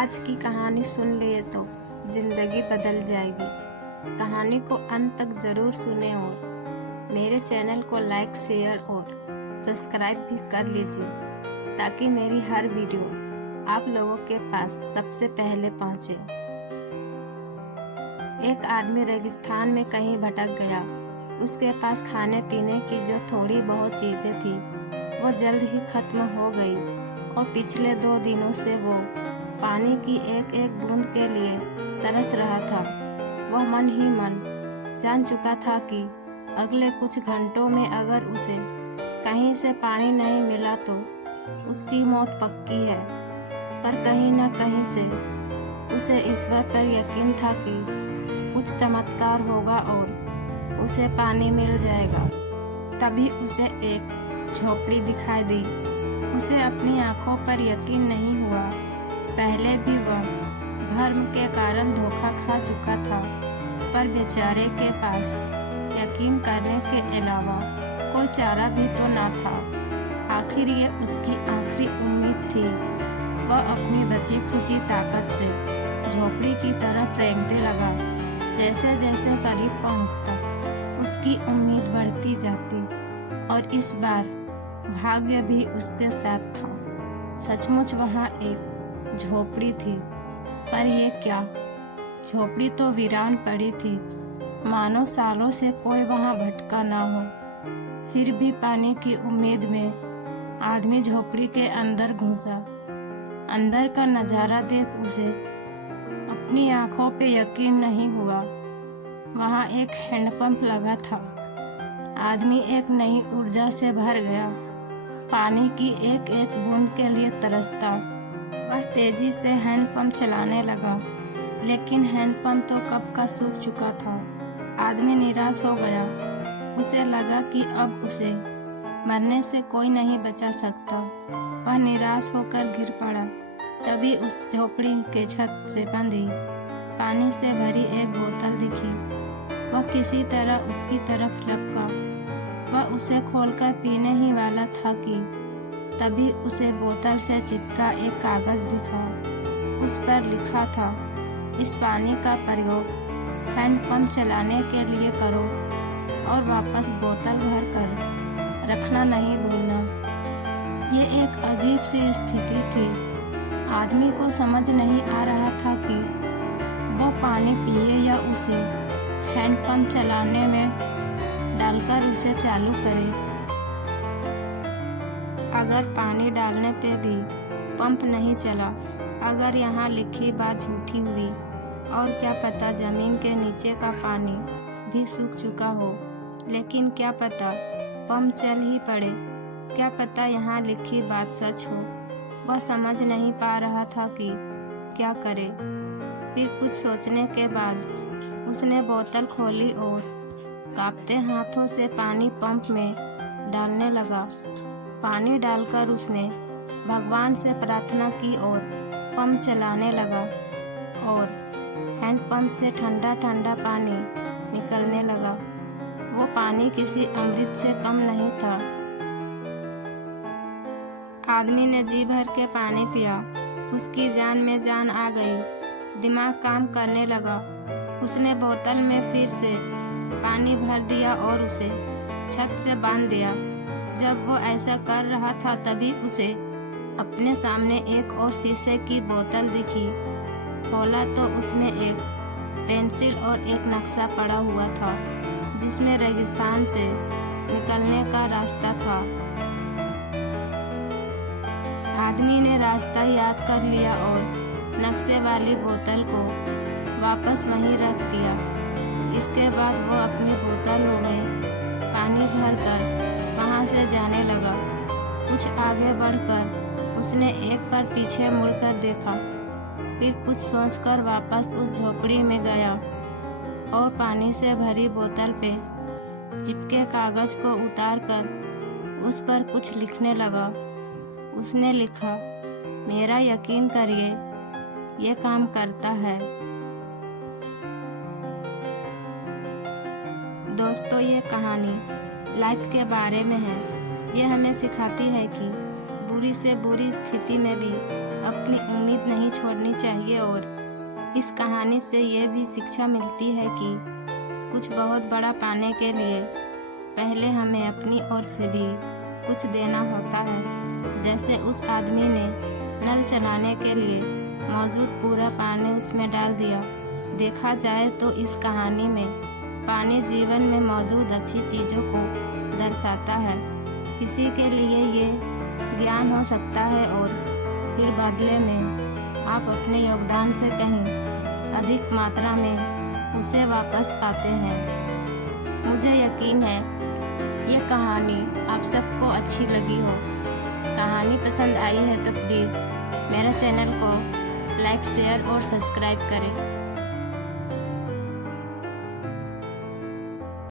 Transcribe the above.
आज की कहानी सुन लिए तो जिंदगी बदल जाएगी। कहानी को अंत तक जरूर सुने और मेरे चैनल को लाइक, शेयर और सब्सक्राइब भी कर लीजिए ताकि मेरी हर वीडियो आप लोगों के पास सबसे पहले पहुंचे। एक आदमी रेगिस्तान में कहीं भटक गया। उसके पास खाने पीने की जो थोड़ी बहुत चीजें थी वो जल्द ही खत्म हो गई और पिछले 2 दिनों से वो पानी की एक एक बूंद के लिए तरस रहा था। वह मन ही मन जान चुका था कि अगले कुछ घंटों में अगर उसे कहीं से पानी नहीं मिला तो उसकी मौत पक्की है। पर कहीं न कहीं से उसे ईश्वर पर यकीन था कि कुछ चमत्कार होगा और उसे पानी मिल जाएगा। तभी उसे एक झोपड़ी दिखाई दी। उसे अपनी आंखों पर यकीन नहीं हुआ। पहले भी वह भ्रम के कारण धोखा खा चुका था, पर बेचारे के पास यकीन करने के अलावा कोई चारा भी तो न था। आखिर ये उसकी आखिरी उम्मीद थी। वह अपनी बची खुची ताकत से झोपड़ी की तरफ रेंगते लगा। जैसे जैसे करीब पहुंचता उसकी उम्मीद बढ़ती जाती और इस बार भाग्य भी उसके साथ था। सचमुच वहां एक झोपड़ी थी, पर ये क्या, झोपड़ी तो वीरान पड़ी थी, मानो सालों से कोई वहां भटका ना हो। फिर भी पानी की उम्मीद में आदमी झोपड़ी के अंदर घुसा। अंदर का नजारा देख उसे अपनी आंखों पे यकीन नहीं हुआ। वहां एक हैंडपंप लगा था। आदमी एक नई ऊर्जा से भर गया। पानी की एक एक बूंद के लिए तरसता। वह तेजी से हैंडपंप चलाने लगा, लेकिन हैंडपंप तो कब का सूख चुका था। आदमी निराश हो गया। उसे लगा कि अब उसे मरने से कोई नहीं बचा सकता। वह निराश होकर गिर पड़ा। तभी उस झोपड़ी के छत से बंधी पानी से भरी एक बोतल दिखी। वह किसी तरह उसकी तरफ लपका। वह उसे खोलकर पीने ही वाला था कि तभी उसे बोतल से चिपका एक कागज दिखा। उस पर लिखा था, इस पानी का प्रयोग हैंडपंप चलाने के लिए करो और वापस बोतल भर कर रखना नहीं भूलना। ये एक अजीब सी स्थिति थी। आदमी को समझ नहीं आ रहा था कि वो पानी पिए या उसे हैंडपंप चलाने में डालकर उसे चालू करे। अगर पानी डालने पे भी पंप नहीं चला, अगर यहाँ लिखी बात झूठी हुई, और क्या पता जमीन के नीचे का पानी भी सूख चुका हो। लेकिन क्या पता पंप चल ही पड़े। क्या पता यहाँ लिखी बात सच हो। वह समझ नहीं पा रहा था कि क्या करे। फिर कुछ सोचने के बाद उसने बोतल खोली और कांपते हाथों से पानी पंप में डालने लगा। पानी डालकर उसने भगवान से प्रार्थना की और पंप चलाने लगा और हैंडपंप से ठंडा ठंडा पानी निकलने लगा। वो पानी किसी अमृत से कम नहीं था। आदमी ने जी भर के पानी पिया। उसकी जान में जान आ गई। दिमाग काम करने लगा। उसने बोतल में फिर से पानी भर दिया और उसे छत से बांध दिया। जब वो ऐसा कर रहा था तभी उसे अपने सामने एक और शीशे की बोतल दिखी। खोला तो उसमें एक पेंसिल और एक नक्शा पड़ा हुआ था, जिसमें रेगिस्तान से निकलने का रास्ता था। आदमी ने रास्ता याद कर लिया और नक्शे वाली बोतल को वापस वहीं रख दिया। इसके बाद वो अपनी बोतलों में पानी भरकर वहां से जाने लगा। कुछ आगे बढ़कर उसने एक बार पीछे मुड़कर देखा। फिर कुछ सोचकर वापस उस झोपड़ी में गया और पानी से भरी बोतल पे चिपके कागज को उतारकर उस पर कुछ लिखने लगा। उसने लिखा, मेरा यकीन करिए, ये काम करता है। दोस्तों, ये कहानी लाइफ के बारे में है। ये हमें सिखाती है कि बुरी से बुरी स्थिति में भी अपनी उम्मीद नहीं छोड़नी चाहिए। और इस कहानी से ये भी शिक्षा मिलती है कि कुछ बहुत बड़ा पाने के लिए पहले हमें अपनी ओर से भी कुछ देना होता है। जैसे उस आदमी ने नल चलाने के लिए मौजूद पूरा पानी उसमें डाल दिया। देखा जाए तो इस कहानी में पानी जीवन में मौजूद अच्छी चीज़ों को दर्शाता है। किसी के लिए ये ज्ञान हो सकता है और फिर बदले में आप अपने योगदान से कहीं अधिक मात्रा में उसे वापस पाते हैं। मुझे यकीन है ये कहानी आप सबको अच्छी लगी हो। कहानी पसंद आई है तो प्लीज़ मेरे चैनल को लाइक, शेयर और सब्सक्राइब करें।